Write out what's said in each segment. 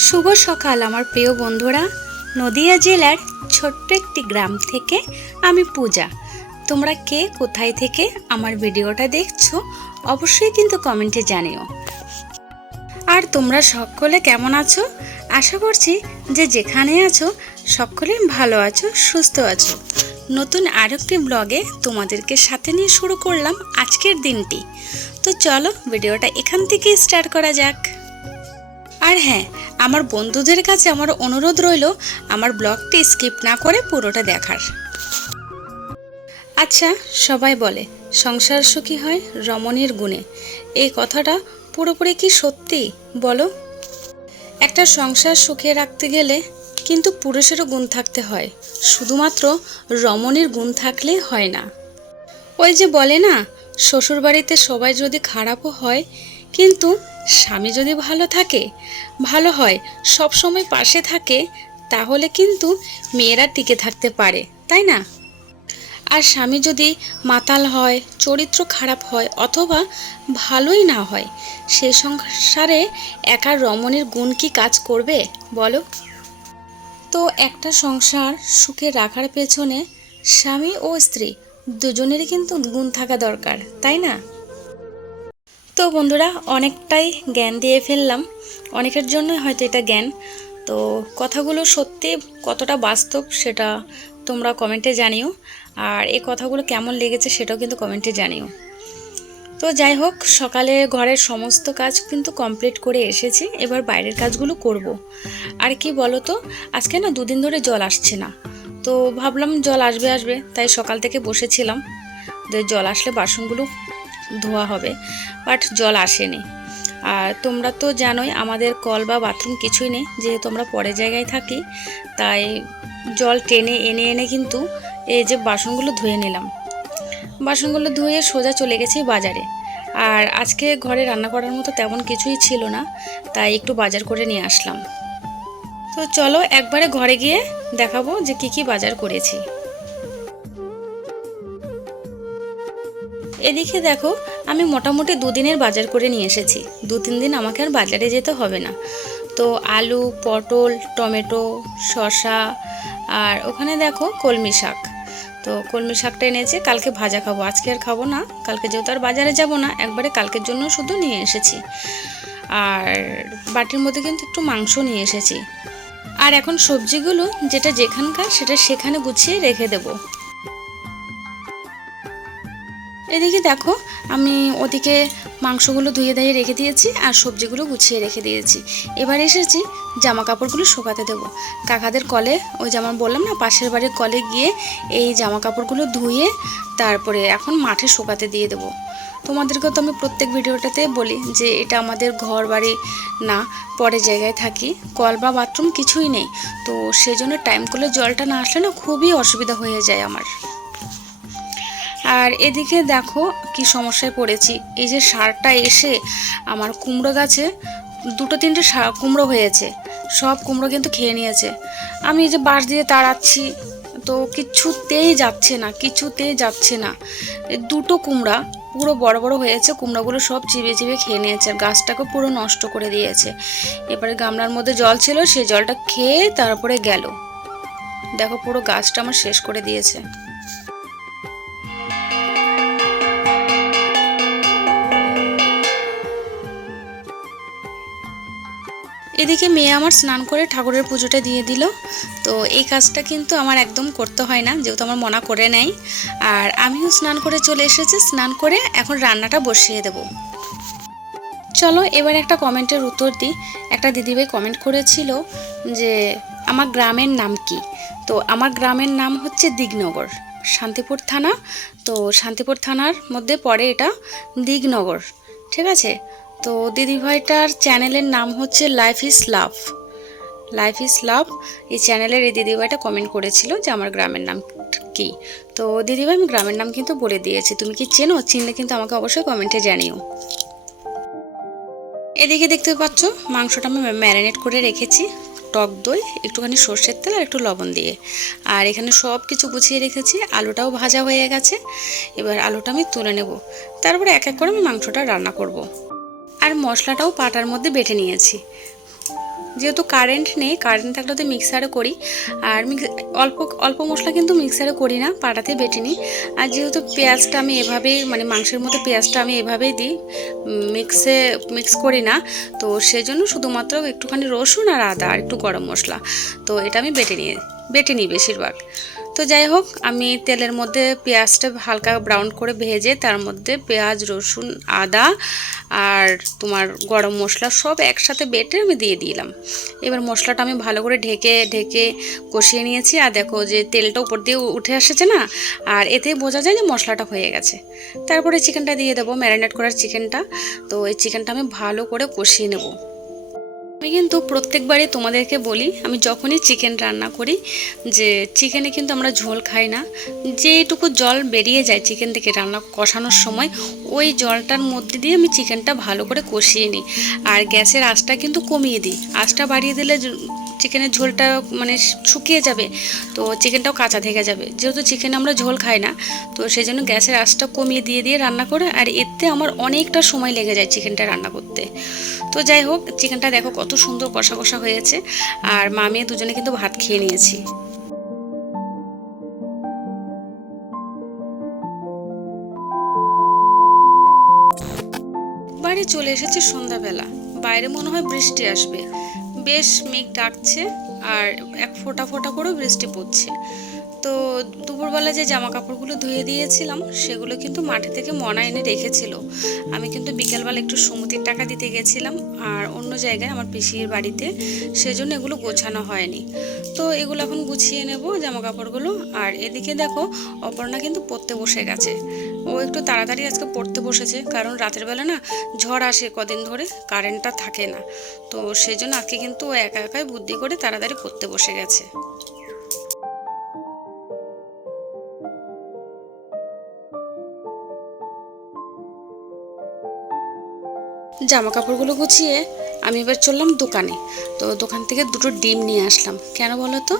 শুভ সকাল আমার প্রিয় বন্ধুরা। নদিয়া জেলার ছোট্ট একটি গ্রাম থেকে আমি পূজা। তোমরা কে কোথায় থেকে আমার ভিডিওটা দেখছো অবশ্যই কিন্তু কমেন্টে জানিও। আর তোমরা সকলে কেমন আছো? আশা করছি যে যেখানে আছো সকলে ভালো আছো, সুস্থ আছো। নতুন আরেকটি ব্লগে তোমাদেরকে সাথে নিয়ে শুরু করলাম আজকের দিনটি। তো চলো ভিডিওটা এখান থেকে স্টার্ট করা যাক। আর হ্যাঁ, আমার বন্ধুদের কাছে আমার অনুরোধ রইল আমার ব্লগটি স্কিপ না করে পুরোটা দেখার। আচ্ছা, সবাই বলে সংসার সুখী হয় রমণীর গুণে। এই কথাটা পুরোপুরি কি সত্যি বলো? একটা সংসার সুখে রাখতে গেলে কিন্তু পুরুষেরও গুণ থাকতে হয়, শুধুমাত্র রমণীর গুণ থাকলে হয় না। ওই যে বলে না, শ্বশুরবাড়িতে সবাই যদি খারাপও হয় কিন্তু স্বামী যদি ভালো থাকে, ভালো হয়, সব সময় পাশে থাকে, তাহলে কিন্তু মেয়েরা টিকে থাকতে পারে, তাই না? আর স্বামী যদি মাতাল হয়, চরিত্র খারাপ হয়, অথবা ভালোই না হয়, সে সংসারে একা রমণীর গুণ কি কাজ করবে বলো? তো একটা সংসার সুখে রাখার পেছনে স্বামী ও স্ত্রী দুজনেরই কিন্তু গুণ থাকা দরকার, তাই না? তো বন্ধুরা, অনেকটাই জ্ঞান দিয়ে ফেললাম, অনেকের জন্যই হয়তো এটা জ্ঞান। তো কথাগুলো সত্যি কতটা বাস্তব সেটা তোমরা কমেন্টে জানিও, আর এই কথাগুলো কেমন লেগেছে সেটাও কিন্তু কমেন্টে জানিও। তো যাই হোক, সকালে ঘরের সমস্ত কাজ কিন্তু কমপ্লিট করে এসেছি, এবার বাইরের কাজগুলো করব। আর কি বলো তো, আজকে না দুদিন ধরে জল আসছে না, তো ভাবলাম জল আসবে আসবে, তাই সকাল থেকে বসেছিলাম যে জল আসলে বাসনগুলো ধোয়া হবে, বাট জল আসেনি। আর তোমরা তো জানোই আমাদের কল বা বাথরুম কিছুই নেই, যেহেতু আমরা পরের জায়গায় থাকি, তাই জল টেনে এনে এনে কিন্তু এই যে বাসনগুলো ধুয়ে নিলাম। বাসনগুলো ধুয়ে সোজা চলে গেছি বাজারে। আর আজকে ঘরে রান্না করার মতো তেমন কিছুই ছিল না, তাই একটু বাজার করে নিয়ে আসলাম। তো চলো একবারে ঘরে গিয়ে দেখাবো যে কি কি বাজার করেছি। এদিকে দেখো, আমি মোটামুটি দুদিনের বাজার করে নিয়ে এসেছি। 2-3 দিন আমাকে আর বাজারে যেতে হবে না। তো আলু, পটল, টমেটো, শসা, আর ওখানে দেখো কলমি শাক। তো কলমি শাকটা এনেছি, কালকে ভাজা খাবো, আজকে আর খাবো না। কালকে যেহেতু আর বাজারে যাব না, একবারে কালকের জন্য শুধু নিয়ে এসেছি। আর বাটির মধ্যে কিন্তু একটু মাংস নিয়ে এসেছি। আর এখন সবজিগুলো যেটা যেখানকার সেটা সেখানে গুছিয়ে রেখে দেবো। এদিকে দেখো, আমি ওদিকে মাংসগুলো ধুয়ে ধুয়ে রেখে দিয়েছি আর সবজিগুলো গুছিয়ে রেখে দিয়েছি। এবার এসেছি জামা কাপড়গুলো শুকাতে দেবো। কাকাদের কলে, ওই যেমন বললাম না, পাশের বাড়ির কলে গিয়ে এই জামা কাপড়গুলো ধুয়ে তারপরে এখন মাঠে শুকাতে দিয়ে দেবো। তোমাদেরকেও তো আমি প্রত্যেক ভিডিওটাতে বলি যে এটা আমাদের ঘর বাড়ি না, পরের জায়গায় থাকি, কল বা বাথরুম কিছুই নেই। তো সেজন্য টাইম করলে জলটা না আসলে না খুবই অসুবিধা হয়ে যায় আমার। আর এদিকে দেখো কি সমস্যায় পড়েছি, এই যে সারটা এসে আমার কুমড়ো গাছে 2-3টে কুমড়ো হয়েছে, সব কুমড়ো কিন্তু খেয়ে নিয়েছে। আমি এই যে বাঁশ দিয়ে তাড়াচ্ছি, তো কিছুতেই যাচ্ছে না, কিছুতেই যাচ্ছে না। এই 2টো কুমড়া পুরো বড় বড় হয়েছে, কুমড়োগুলো সব চিবিয়ে চিবিয়ে খেয়ে নিয়েছে, আর গাছটাকে পুরো নষ্ট করে দিয়েছে। এবারে গামলার মধ্যে জল ছিল, সেই জলটা খেয়ে তারপরে গেল। দেখো পুরো গাছটা আমার শেষ করে দিয়েছে। এদিকে মেয়ে আমার স্নান করে ঠাকুরের পুজোটা দিয়ে দিল। তো এই কাজটা কিন্তু আমার একদম করতে হয় না, যেহেতু আমার মনা করে নেয়। আর আমিও স্নান করে চলে এসেছি, স্নান করে এখন রান্নাটা বসিয়ে দেব। চলো এবার একটা কমেন্টের উত্তর দিই। একটা দিদিভাই কমেন্ট করেছিল যে আমার গ্রামের নাম কি। তো আমার গ্রামের নাম হচ্ছে দিগনগর, শান্তিপুর থানা। তো শান্তিপুর থানার মধ্যে পড়ে এটা, দিগনগর, ঠিক আছে? তো দিদিভাইটার চ্যানেলের নাম হচ্ছে life is love. Life is love এই চ্যানেলের এই দিদিভাইটা কমেন্ট করেছিল যে আমার গ্রামের নাম কি। তো দিদিভাই, আমি গ্রামের নাম কিন্তু বলে দিয়েছি, তুমি কি চেনো? চিনলে কিন্তু আমাকে অবশ্যই কমেন্টে জানিও। এদিকে দেখতে পাচ্ছ মাংসটা আমি ম্যারিনেট করে রেখেছি, টক দই, একটুখানি সর্ষের তেল আর একটু লবণ দিয়ে। আর এখানে সব কিছু গুছিয়ে রেখেছি, আলুটাও ভাজা হয়ে গেছে। এবার আলুটা আমি তুলে নেব, তারপরে এক এক করে আমি মাংসটা রান্না করব। আর মশলাটাও পাটার মধ্যে বেটে নিয়েছি। যেহেতু কারেন্ট নেই, কারেন্ট থাকলে তো মিক্সারে করি। আর অল্প অল্প মশলা কিন্তু মিক্সারে করি না, পাটাতে বেটে নিই। আর যেহেতু পেঁয়াজটা আমি এভাবেই মানে মাংসের মধ্যে পেঁয়াজটা আমি এভাবেই দিই, মিক্স করি না, তো সেজন্য শুধুমাত্র একটুখানি রসুন আর আদা আর একটু গরম মশলা, তো এটা আমি বেটে নিই বেশিরভাগ। তো যাই হোক, আমি তেলের মধ্যে পেঁয়াজটা হালকা ব্রাউন করে ভেজে তার মধ্যে পেঁয়াজ, রসুন, আদা আর তোমার গরম মশলা সব একসাথে বেটে আমি দিয়ে দিলাম। এবার মশলাটা আমি ভালো করে ঢেকে ঢেকে কষিয়ে নিয়েছি। আর দেখো যে তেলটা উপর দিয়ে উঠে আসছে না, আর এতেই বোঝা যায় যে মশলাটা হয়ে গেছে। তারপরে চিকেনটা দিয়ে দেবো, ম্যারিনেট করার চিকেনটা। তো এই চিকেনটা আমি ভালো করে কষিয়ে নেব। আমি কিন্তু প্রত্যেকবারই তোমাদেরকে বলি, আমি যখনই চিকেন রান্না করি, যে চিকেনে কিন্তু আমরা ঝোল খাই না। যেটুকু জল বেরিয়ে যায় চিকেন থেকে রান্না কষানোর সময়, ওই জলটার মধ্যে দিয়ে আমি চিকেনটা ভালো করে কষিয়ে নিই। আর গ্যাসের আঁচটা কিন্তু কমিয়ে দিই, আঁচটা বাড়িয়ে দিলে চিকেনের ঝোলটা মানে শুকিয়ে যাবে, তো চিকেনটাও কাঁচা থেকে যাবে। যেহেতু চিকেন আমরা ঝোল খাই না, তো সেই জন্য গ্যাসের আঁচটা কমিয়ে দিয়ে রান্না করে। আর এতে আমার অনেকটা সময় লেগে যায় চিকেনটা রান্না করতে। তো যাই হোক, চিকেনটা দেখো কত সুন্দর কষা কষা হয়েছে। আর মা মেয়ে দুজনে কিন্তু ভাত খেয়ে নিয়েছি। বাড়ি চলে এসেছে সন্ধ্যাবেলা, বাইরে মনে হয় বৃষ্টি আসবে, বেশ মেঘ ডাকছে আর এক ফোঁটা ফোঁটা করেও বৃষ্টি পড়ছে। তো দুপুরবেলা যে জামা কাপড়গুলো ধুয়ে দিয়েছিলাম সেগুলো কিন্তু মাঠে থেকে মনা এনে রেখেছিল। আমি কিন্তু বিকেলবেলা একটু সুমতির টাকা দিতে গেছিলাম আর অন্য জায়গায় আমার পিসির বাড়িতে, সেজন্য এগুলো গোছানো হয়নি। তো এগুলো এখন গুছিয়ে নেব জামা কাপড়গুলো। আর এদিকে দেখো অপর্ণা কিন্তু পড়তে বসে গেছে। ও একটু তাড়াতাড়ি আজকে পড়তে বসেছে, কারণ রাতের বেলা না ঝড় আসে কদিন ধরে, কারেন্টটা থাকে না। তো সেজন্য আজকে কিন্তু ও একা একাই বুদ্ধি করে তাড়াতাড়ি পড়তে বসে গেছে। জামা কাপড়গুলো গুছিয়ে আমি এবার চললাম দোকানে। তো দোকান থেকে দুটো ডিম নিয়ে আসলাম। কেন বলো তো,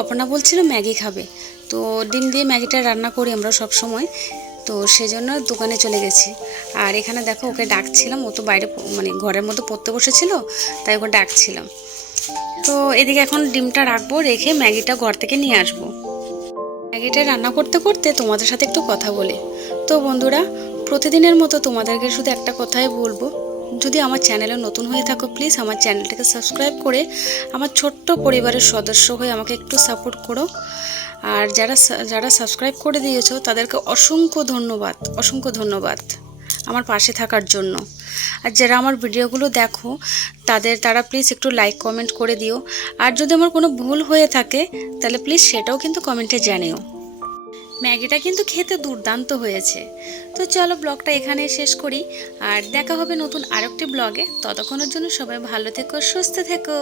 অপর্ণা বলছিল ম্যাগি খাবে, তো ডিম দিয়ে ম্যাগিটা রান্না করি আমরা সব সময়, তো সেজন্য দোকানে চলে গেছি। আর এখানে দেখো ওকে ডাকছিলাম, ও তো বাইরে মানে ঘরের মধ্যে পড়তে বসেছিল, তাই ওকে ডাকছিলাম। তো এদিকে এখন ডিমটা রাখবো, রেখে ম্যাগিটা ঘর থেকে নিয়ে আসবো। ম্যাগিটা রান্না করতে করতে তোমাদের সাথে একটু কথা বলি। তো বন্ধুরা, প্রতিদিনের মতো তোমাদেরকে শুধু একটা কথাই বলবো, যদি আমার চ্যানেলে নতুন হয়ে থাকো প্লিজ আমার চ্যানেলটাকে সাবস্ক্রাইব করে আমার ছোট্ট পরিবারের সদস্য হয়ে আমাকে একটু সাপোর্ট করো। আর যারা সাবস্ক্রাইব করে দিয়েছো তাদেরকে অসংখ্য ধন্যবাদ, অসংখ্য ধন্যবাদ আমার পাশে থাকার জন্য। আর যারা আমার ভিডিওগুলো দেখো তারা প্লিজ একটু লাইক কমেন্ট করে দিও। আর যদি আমার কোনো ভুল হয়ে থাকে তাহলে প্লিজ সেটাও কিন্তু কমেন্টে জানিও। ম্যাগিটা কিন্তু খেতে দুর্দান্ত হয়েছে। তো চলো ব্লগটা এখানে শেষ করি, আর দেখা হবে নতুন আরেকটি ব্লগে। ততক্ষণের জন্য সবাই ভালো থেকো, সুস্থ থেকো।